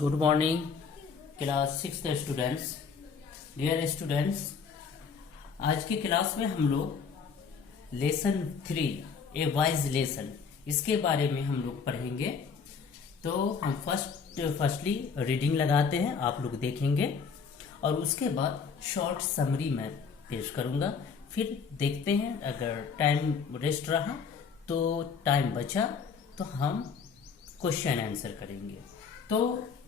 Good morning class 6 students. Dear students, आज की class में हम लोग लेसन 3 ए वाइज लेसन इसके बारे में हम लोग पढ़ेंगे। तो हम फर्स्टली रीडिंग लगाते हैं, आप लोग देखेंगे और उसके बाद शॉर्ट समरी मैं पेश करूंगा। फिर देखते हैं अगर टाइम रेस्ट रहा तो टाइम बचा तो हम क्वेश्चन आंसर करेंगे। तो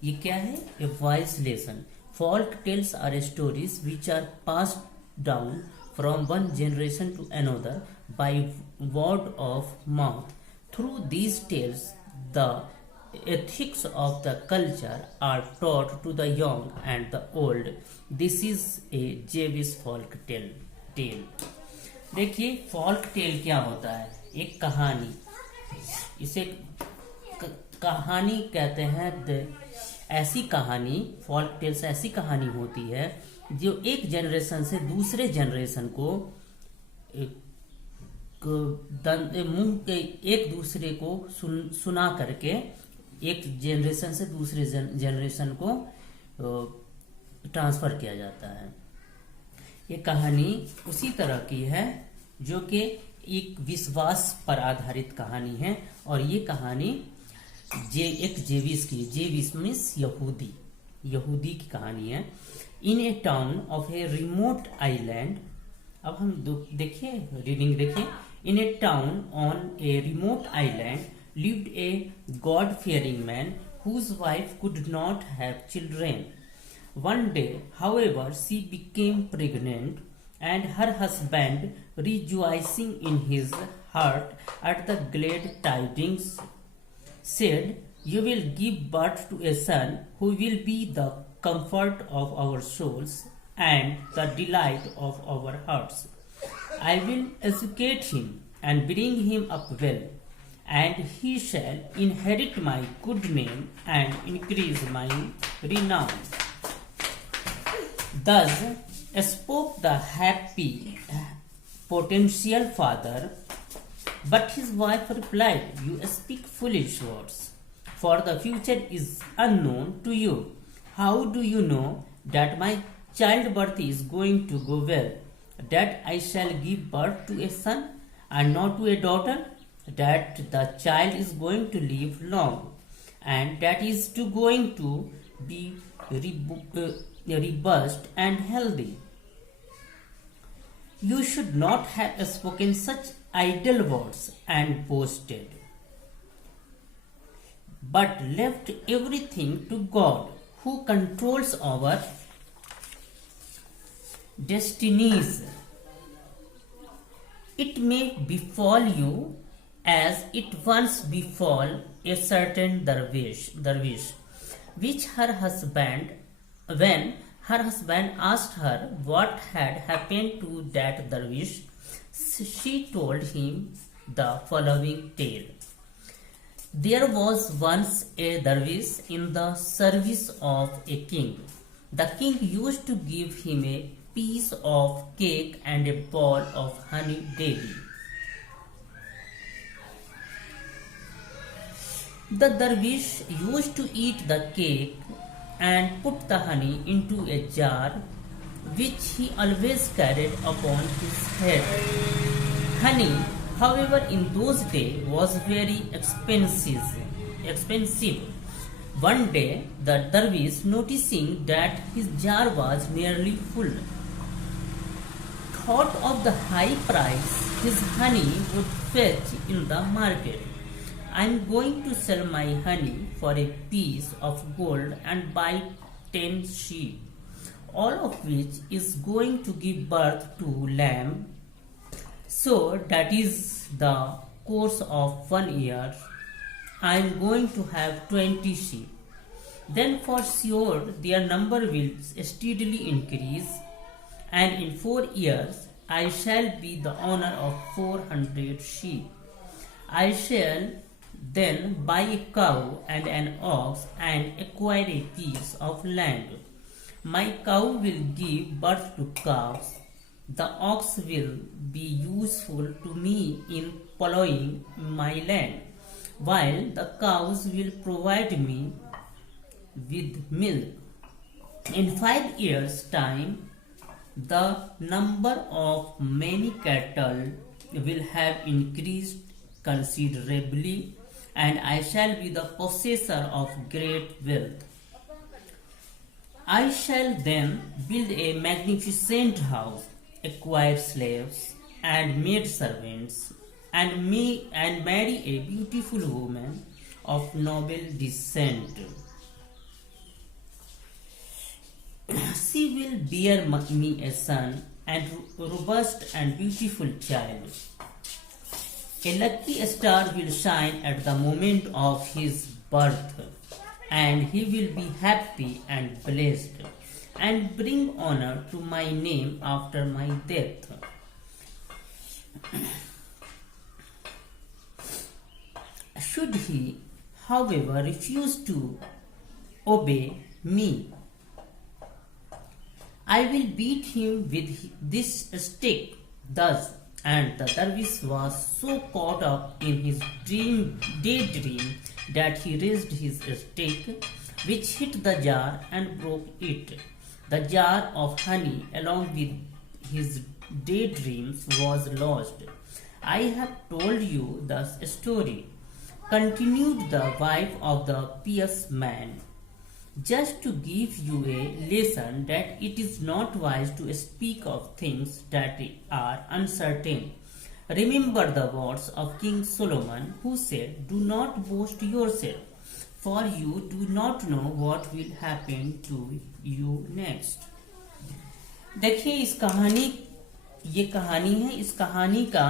ये क्या है? A voice lesson. Folk tales are stories which are passed down from one generation to another by word of mouth. Through these tales the ethics of the culture are taught to the young and the old. This is a Jewish folk tale. देखिए folk tale क्या होता है? एक कहानी, इसे कहानी कहते हैं। ऐसी कहानी, folk tales ऐसी कहानी होती है जो एक जनरेशन से दूसरे जनरेशन को मुंह के एक दूसरे को सुना करके एक जनरेशन से दूसरे जनरेशन को ट्रांसफर किया जाता है। ये कहानी उसी तरह की है जो कि एक विश्वास पर आधारित कहानी है और ये कहानी एक जेविस की, जेविस मीन्स यहूदी की कहानी है। In a town of a remote island, अब हम देखिए रीडिंग देखिए। In a town on a remote island lived a God-fearing man whose wife could not have children. One day, however, she became pregnant, and her husband, rejoicing in his heart at the glad tidings, said, "You will give birth to a son who will be the comfort of our souls and the delight of our hearts. I will educate him and bring him up well, and he shall inherit my good name and increase my renown." Thus spoke the happy potential father, but his wife replied, "You speak foolish words, for the future is unknown to you. How do you know that my childbirth is going to go well, that I shall give birth to a son and not to a daughter, that the child is going to live long, and that is going to be robust and healthy? You should not have spoken such idle words and boasted, but left everything to God, who controls our destinies. It may befall you as it once befall a certain dervish, which when her husband asked her what had happened to that dervish, she told him the following tale. There was once a dervish in the service of a king. The king used to give him a piece of cake and a ball of honey daily. The dervish used to eat the cake and put the honey into a jar, which he always carried upon his head. Honey, however, in those days was very expensive. One day, the dervish, noticing that his jar was nearly full, thought of the high price his honey would fetch in the market. "I am going to sell my honey for a piece of gold and buy 10 sheep, all of which is going to give birth to lamb. So that is the course of 1 year. I am going to have 20 sheep. Then for sure their number will steadily increase, and in 4 years I shall be the owner of 400 sheep. I shall then buy a cow and an ox and acquire a piece of land. My cow will give birth to calves. The ox will be useful to me in plowing my land, while the cows will provide me with milk. In 5 years' time, the number of many cattle will have increased considerably, and I shall be the possessor of great wealth. I shall then build a magnificent house, acquire slaves and maidservants, and marry a beautiful woman of noble descent. She will bear me a son, and robust and beautiful child. A lucky star will shine at the moment of his birth, and he will be happy and blessed, and bring honor to my name after my death. Should he, however, refuse to obey me, I will beat him with this stick. Thus, and the dervish was so caught up in his daydream that he raised his stick, which hit the jar and broke it. The jar of honey, along with his daydreams, was lost. I have told you the story, continued the wife of the pious man, just to give you a lesson that it is not wise to speak of things that are uncertain. Remember the words of King Solomon, who said, "Do not boast yourself, for you do not know what will happen to you next." देखिए इस कहानी, ये कहानी है, इस कहानी का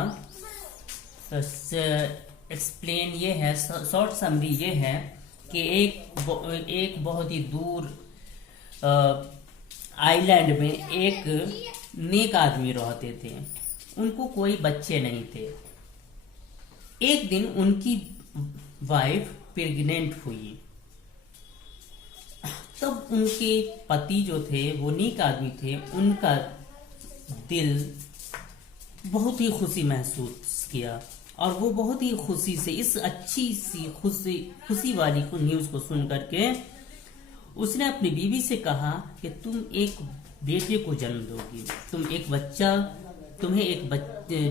explain ये है, शॉर्ट समरी ये है कि एक बहुत ही दूर आइलैंड में एक नेक आदमी रहते थे। उनको कोई बच्चे नहीं थे। एक दिन उनकी वाइफ प्रेग्नेंट हुई। तब उनके पति जो थे, वो नेक आदमी थे, उनका दिल बहुत ही खुशी महसूस किया और वो बहुत ही खुशी से इस अच्छी सी खुशी वाली न्यूज को सुन करके उसने अपनी बीवी से कहा कि तुम एक बेटे को जन्म दोगी, तुम्हें एक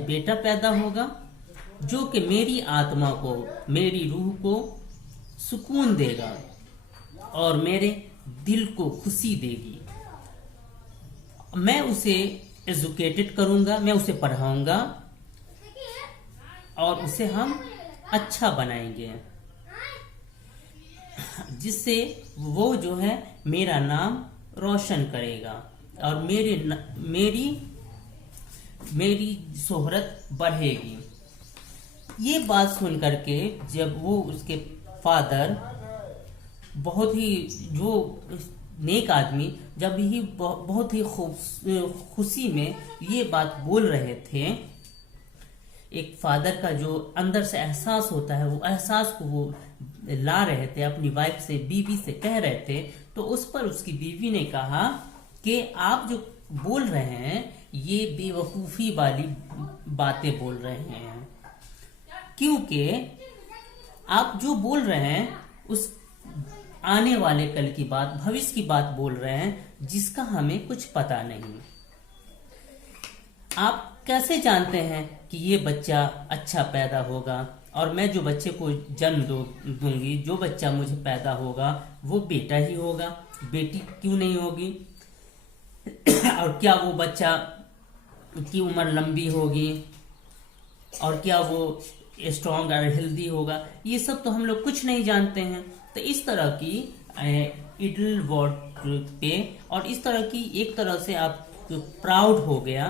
बेटा पैदा होगा जो कि मेरी आत्मा को, मेरी रूह को सुकून देगा और मेरे दिल को खुशी देगी। मैं उसे एजुकेटेड करूंगा, मैं उसे पढ़ाऊंगा और उसे हम अच्छा बनाएंगे, जिससे वो जो है मेरा नाम रोशन करेगा और मेरी शोहरत बढ़ेगी। ये बात सुन करके जब वो उसके फादर बहुत ही, जो नेक आदमी जब ही बहुत ही खुशी में ये बात बोल रहे थे, एक फादर का जो अंदर से एहसास होता है, वो एहसास को वो ला रहे थे, अपनी वाइफ से, बीवी से कह रहे थे, तो उस पर उसकी बीवी ने कहा कि आप जो बोल रहे हैं ये बेवकूफी वाली बातें बोल रहे हैं, क्योंकि आप जो बोल रहे हैं उस आने वाले कल की बात, भविष्य की बात बोल रहे हैं जिसका हमें कुछ पता नहीं। आप कैसे जानते हैं कि ये बच्चा अच्छा पैदा होगा और मैं जो बच्चे को जन्म दूंगी, जो बच्चा मुझे पैदा होगा वो बेटा ही होगा, बेटी क्यों नहीं होगी? और क्या वो बच्चा की उम्र लंबी होगी और क्या वो स्ट्रॉन्ग और हेल्दी होगा? ये सब तो हम लोग कुछ नहीं जानते हैं। तो इस तरह की इडल वर्ड पे और इस तरह की एक तरह से आप प्राउड हो गया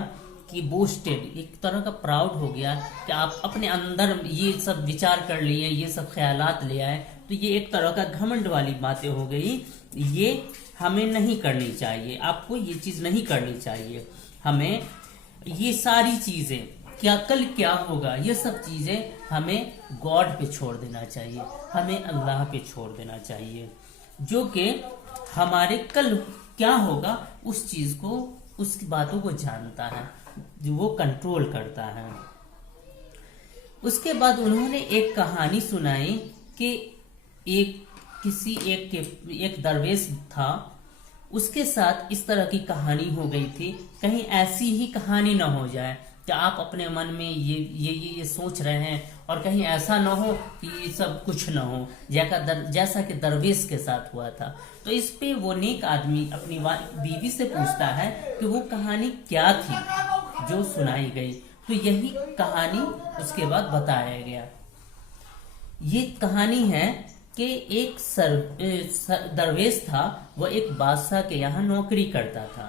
कि बोस्टेड, एक तरह का प्राउड हो गया कि आप अपने अंदर ये सब विचार कर लिए, ये सब ख्यालात ले आए, तो ये एक तरह का घमंड वाली बातें हो गई। ये हमें नहीं करनी चाहिए, आपको ये चीज नहीं करनी चाहिए। हमें ये सारी चीजें, क्या कल क्या होगा, ये सब चीजें हमें गॉड पे छोड़ देना चाहिए, हमें अल्लाह पे छोड़ देना चाहिए, जो कि हमारे कल क्या होगा उस चीज को, उसकी बातों को जानता है, जो वो कंट्रोल करता है। उसके बाद उन्होंने एक कहानी सुनाई कि एक किसी एक दरवेश था, उसके साथ इस तरह की कहानी हो गई थी। कहीं ऐसी ही कहानी ना हो जाए कि आप अपने मन में ये सोच रहे हैं और कहीं ऐसा ना हो कि ये सब कुछ ना हो, जैसा कि दरवेश के साथ हुआ था। तो इस पे वो नेक आदमी अपनी बीवी से पूछता है कि वो कहानी क्या थी जो सुनाई गई। तो यही कहानी उसके बाद बताया गया। ये कहानी है कि एक दरवेश था, वह एक बादशाह के यहाँ नौकरी करता था।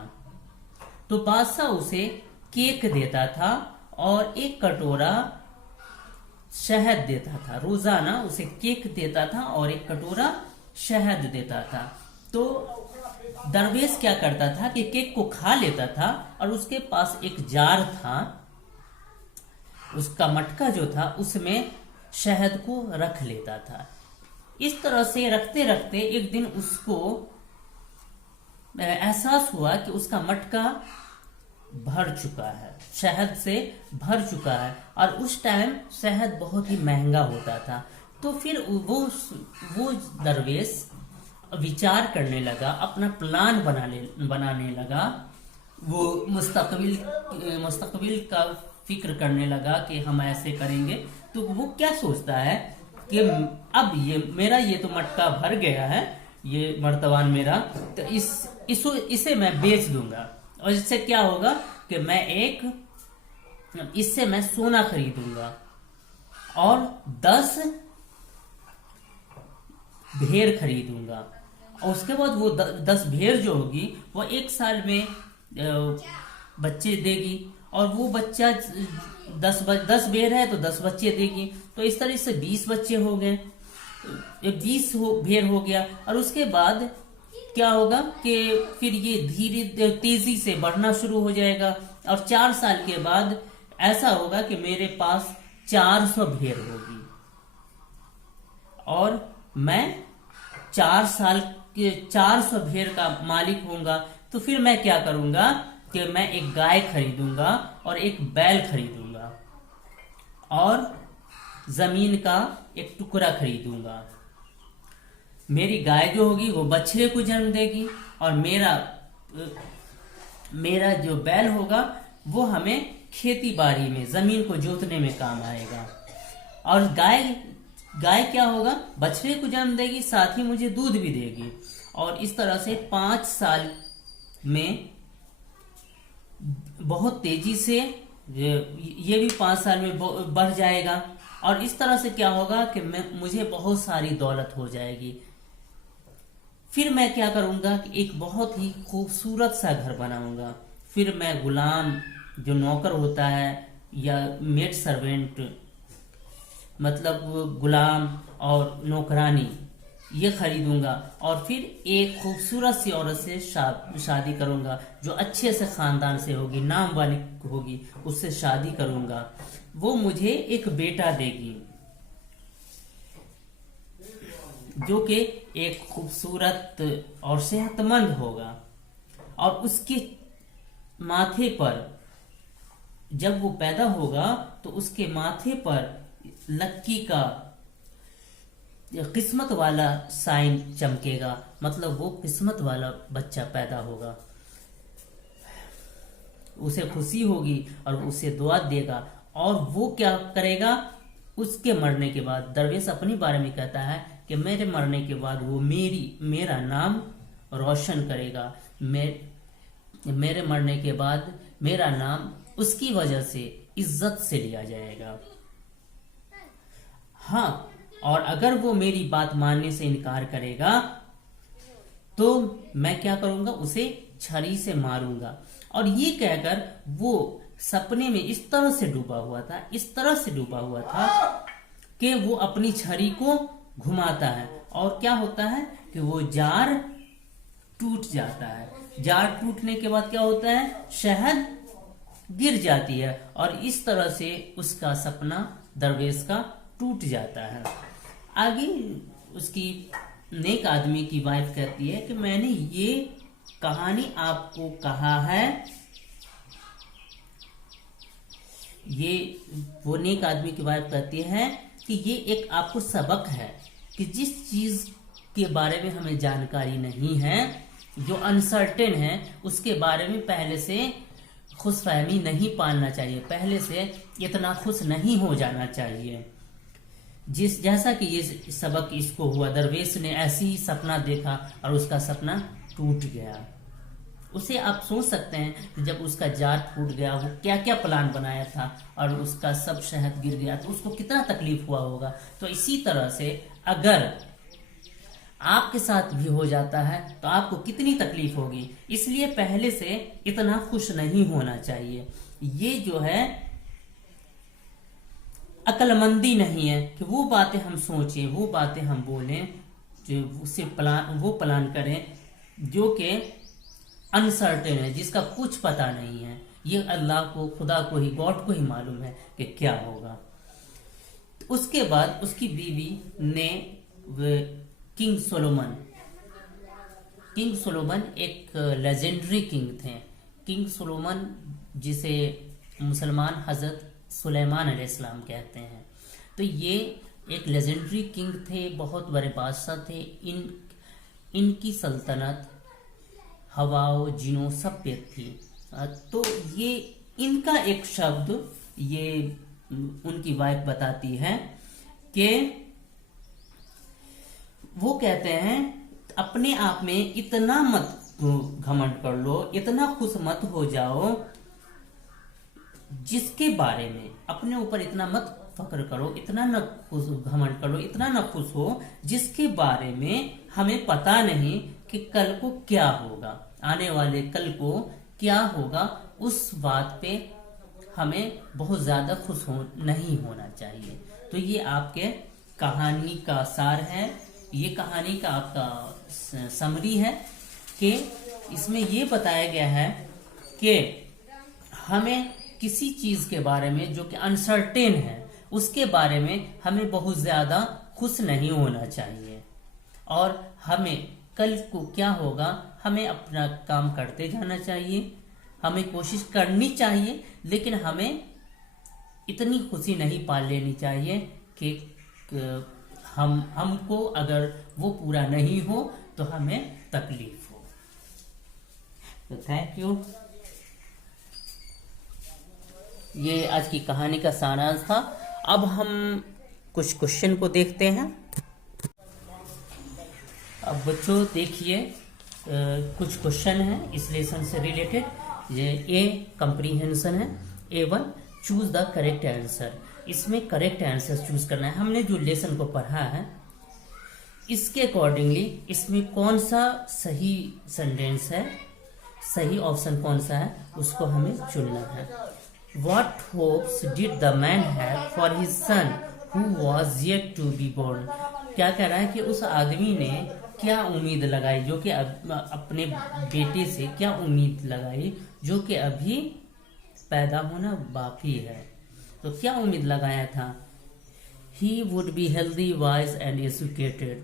तो बादशाह उसे केक देता था और एक कटोरा शहद देता था। रोजाना उसे केक देता था और एक कटोरा शहद देता था। तो दरवेश क्या करता था कि केक को खा लेता था और उसके पास एक जार था, उसका मटका जो था उसमें शहद को रख लेता था। इस तरह से रखते रखते एक दिन उसको एहसास हुआ कि उसका मटका भर चुका है, शहद से भर चुका है, और उस टाइम शहद बहुत ही महंगा होता था। तो फिर वो दरवेश विचार करने लगा, अपना प्लान बनाने लगा। वो मुस्तकबिल का फिक्र करने लगा कि हम ऐसे करेंगे। तो वो क्या सोचता है कि अब ये तो मटका भर गया है, ये मर्तबान मेरा, तो इसे मैं बेच दूंगा और इससे क्या होगा कि इससे मैं सोना खरीदूंगा और 10 भेड़ खरीदूंगा। और उसके बाद वो 10 भेड़ जो होगी वो 1 साल में बच्चे देगी, और वो बच्चा 10 भेड़ है तो 10 बच्चे देगी। तो इस तरह से 20 बच्चे हो गए, 20 भेड़ हो गया। और उसके बाद क्या होगा कि फिर ये धीरे तेजी से बढ़ना शुरू हो जाएगा, और 4 साल के बाद ऐसा होगा कि मेरे पास 400 भेड़ होगी और मैं 4 साल के 400 भेड़ का मालिक होऊंगा। तो फिर मैं क्या करूंगा कि मैं एक गाय खरीदूंगा और एक बैल खरीदूंगा और जमीन का एक टुकड़ा खरीदूंगा। मेरी गाय जो होगी वो बछड़े को जन्म देगी और मेरा जो बैल होगा वो हमें खेती बाड़ी में, जमीन को जोतने में काम आएगा। और गाय क्या होगा, बछड़े को जन्म देगी, साथ ही मुझे दूध भी देगी। और इस तरह से 5 साल में बहुत तेजी से ये भी 5 साल में बढ़ जाएगा। और इस तरह से क्या होगा कि मुझे बहुत सारी दौलत हो जाएगी। फिर मैं क्या करूंगा कि एक बहुत ही खूबसूरत सा घर बनाऊंगा। फिर मैं गुलाम, जो नौकर होता है, या मेड सर्वेंट, मतलब गुलाम और नौकरानी, ये खरीदूंगा और फिर एक खूबसूरत सी औरत से शादी करूंगा जो अच्छे से खानदान से होगी, नाम वाली होगी, उससे शादी करूंगा। वो मुझे एक बेटा देगी जो कि एक खूबसूरत और सेहतमंद होगा। और उसके माथे पर, जब वो पैदा होगा तो उसके माथे पर लक्की का किस्मत वाला साइन चमकेगा, मतलब वो किस्मत वाला बच्चा पैदा होगा। उसे खुशी होगी और उसे दुआ देगा। और वो क्या करेगा, उसके मरने के बाद, दरवेश अपने बारे में कहता है कि मेरे मरने के बाद वो मेरा नाम रोशन करेगा। मेरे मरने के बाद मेरा नाम उसकी वजह से इज्जत से लिया जाएगा। हाँ, और अगर वो मेरी बात मानने से इनकार करेगा तो मैं क्या करूंगा, उसे छड़ी से मारूंगा। और ये कहकर वो सपने में इस तरह से डूबा हुआ था कि वो अपनी छड़ी को घुमाता है और क्या होता है कि वो जार टूट जाता है। जार टूटने के बाद क्या होता है, शहद गिर जाती है और इस तरह से उसका सपना दरवेश का टूट जाता है। आगे उसकी नेक आदमी की वाइफ कहती है कि मैंने ये कहानी आपको कहा है। वो नेक आदमी की वाइफ कहती है कि ये एक आपको सबक है कि जिस चीज के बारे में हमें जानकारी नहीं है, जो अनसर्टेन है उसके बारे में पहले से खुशफहमी नहीं पालना चाहिए, पहले से इतना खुश नहीं हो जाना चाहिए। जैसा कि ये सबक इसको हुआ, दरवेश ने ऐसी ही सपना देखा और उसका सपना टूट गया। उसे आप सोच सकते हैं कि जब उसका जार फूट गया, वो क्या क्या प्लान बनाया था और उसका सब शहद गिर गया, तो उसको कितना तकलीफ हुआ होगा। तो इसी तरह से अगर आपके साथ भी हो जाता है तो आपको कितनी तकलीफ होगी। इसलिए पहले से इतना खुश नहीं होना चाहिए। ये जो है अक्लमंदी नहीं है कि वो बातें हम सोचें, वो बातें हम बोलें, जो उसे वो प्लान करें जो कि अनसर्टेन है, जिसका कुछ पता नहीं है। ये अल्लाह को, खुदा को ही, गॉड को ही मालूम है कि क्या होगा। उसके बाद उसकी बीवी ने किंग सोलोमन एक लेजेंडरी किंग थे। किंग सोलोमन जिसे मुसलमान हजरत सुलेमान अलैहिस्सलाम कहते हैं, तो ये एक लेजेंडरी किंग थे, बहुत बड़े बादशाह थे। इनकी सल्तनत हवाओं, जिनों सब पे थी। तो ये इनका एक शब्द ये उनकी वाइफ बताती है कि वो कहते हैं अपने आप में इतना मत घमंड कर लो, इतना खुश मत हो जाओ, जिसके बारे में अपने ऊपर इतना मत फक्र करो, इतना न खुश घमंड करो, इतना न खुश हो जिसके बारे में हमें पता नहीं कि कल को क्या होगा, आने वाले कल को क्या होगा। उस बात पे हमें बहुत ज्यादा खुश नहीं होना चाहिए। तो ये आपके कहानी का सार है, ये कहानी का आपका समरी है कि इसमें ये बताया गया है कि हमें किसी चीज के बारे में जो कि अनसर्टेन है, उसके बारे में हमें बहुत ज्यादा खुश नहीं होना चाहिए। और हमें कल को क्या होगा, हमें अपना काम करते जाना चाहिए, हमें कोशिश करनी चाहिए, लेकिन हमें इतनी खुशी नहीं पाल लेनी चाहिए कि हमको अगर वो पूरा नहीं हो तो हमें तकलीफ हो। तो थैंक यू। ये आज की कहानी का सारांश था। अब हम कुछ क्वेश्चन को देखते हैं। अब बच्चों देखिए, कुछ क्वेश्चन है इस लेसन से रिलेटेड। ये ए कंप्रीहेंशन है, A1 choose the correct answer. इसमें करेक्ट आंसर चूज करना है। हमने जो लेसन को पढ़ा है इसके अकॉर्डिंगली इसमें कौन सा सही सेंटेंस है, सही ऑप्शन कौन सा है, उसको हमें चुनना है। What hopes did the man have for his son who was yet to be born? क्या कह रहा है कि उस आदमी ने क्या उम्मीद लगाई, जो कि अपने बेटे से क्या उम्मीद लगाई जो कि अभी पैदा होना बाकी है। तो क्या उम्मीद लगाया था? He would be healthy, wise and educated.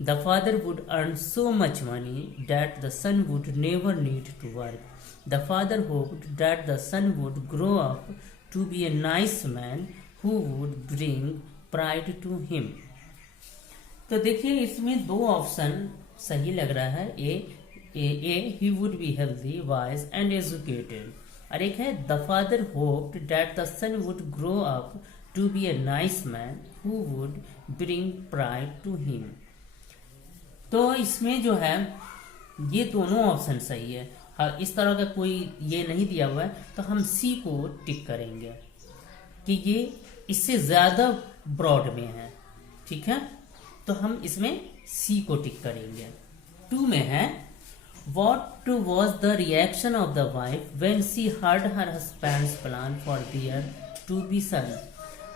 The father would earn so much money that the son would never need to work. The father hoped that the son would grow up to be a nice man who would bring pride to him. तो देखिए इसमें दो option सही लग रहा है। ए he would be healthy, wise and educated, और एक है the father hoped that the son would grow up to be a nice man who would bring pride to him. तो इसमें जो है ये दोनों ऑप्शन सही है। इस तरह का कोई ये नहीं दिया हुआ है तो हम सी को टिक करेंगे कि ये इससे ज्यादा ब्रॉड में है। ठीक है, तो हम इसमें सी को टिक करेंगे। 2 में है What was the reaction of the wife when she heard her husband's plan for their to be son?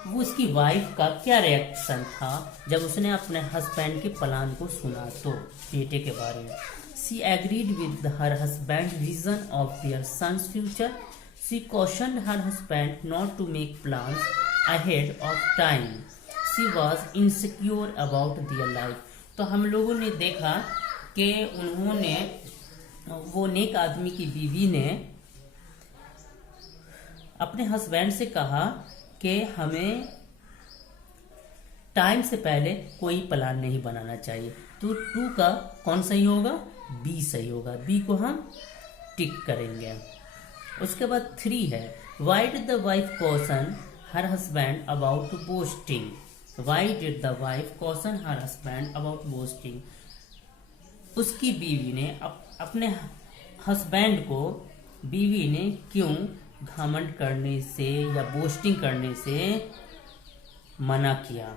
वो उसकी वाइफ का क्या रिएक्शन था जब उसने अपने हस्बैंड के प्लान को सुना तो बेटे के बारे में। She agreed with her husband's vision of their son's future. She cautioned her husband not to make plans ahead of time. She was insecure about their life. तो हम लोगों ने देखा कि उन्होंने, वो नेक आदमी की बीवी ने अपने हस्बैंड से कहा कि हमें टाइम से पहले कोई प्लान नहीं बनाना चाहिए। तो 2 का कौन सही होगा? बी सही होगा। बी को हम टिक करेंगे। उसके बाद 3 है, why did the wife caution her husband about boasting. Why did the wife caution her husband about boasting. उसकी बीवी ने अपने हस्बैंड को, बीवी ने क्यों घमंड करने से या बोस्टिंग करने से मना किया?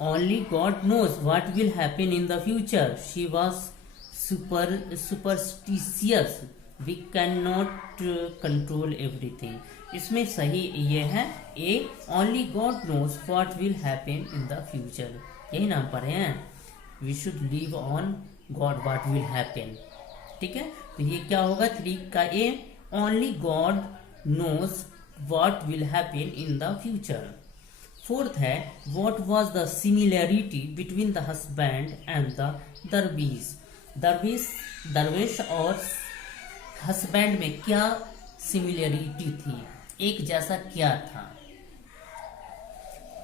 Only God knows what will happen in the future, she was superstitious, we can not control everything. इसमें सही ये है A, only God knows what will happen in the future. यही नाम पढ़े हैं, we should leave on God what will happen. ठीक है, तो ये क्या होगा? 3 का A, only God knows what will happen in the future. 4th है, what was the similarity between the husband and the दरवेश। दरवेश और हस्बैंड में क्या सिमिलैरिटी थी, एक जैसा क्या था?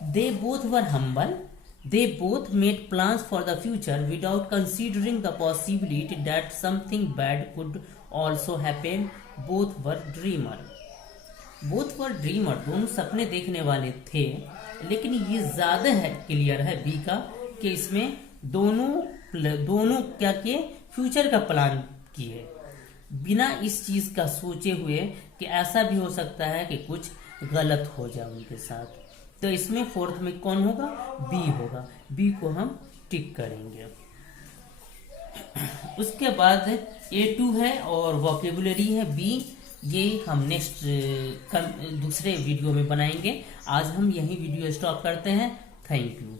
They both were humble, they both made plans for the future without considering the possibility that something bad could also happen. Both were dreamer. Both were dreamer, दोनों सपने देखने वाले थे, लेकिन ये ज्यादा है क्लियर है बी का कि इसमें दोनों क्या किए? फ्यूचर का प्लान किए, बिना इस चीज का सोचे हुए कि ऐसा भी हो सकता है कि कुछ गलत हो जाए उनके साथ। तो इसमें 4th में कौन होगा? बी होगा। बी को हम टिक करेंगे। उसके बाद A2 है और वोकेबुलरी है बी। ये हम नेक्स्ट दूसरे वीडियो में बनाएंगे। आज हम यही वीडियो स्टॉप करते हैं। Thank you.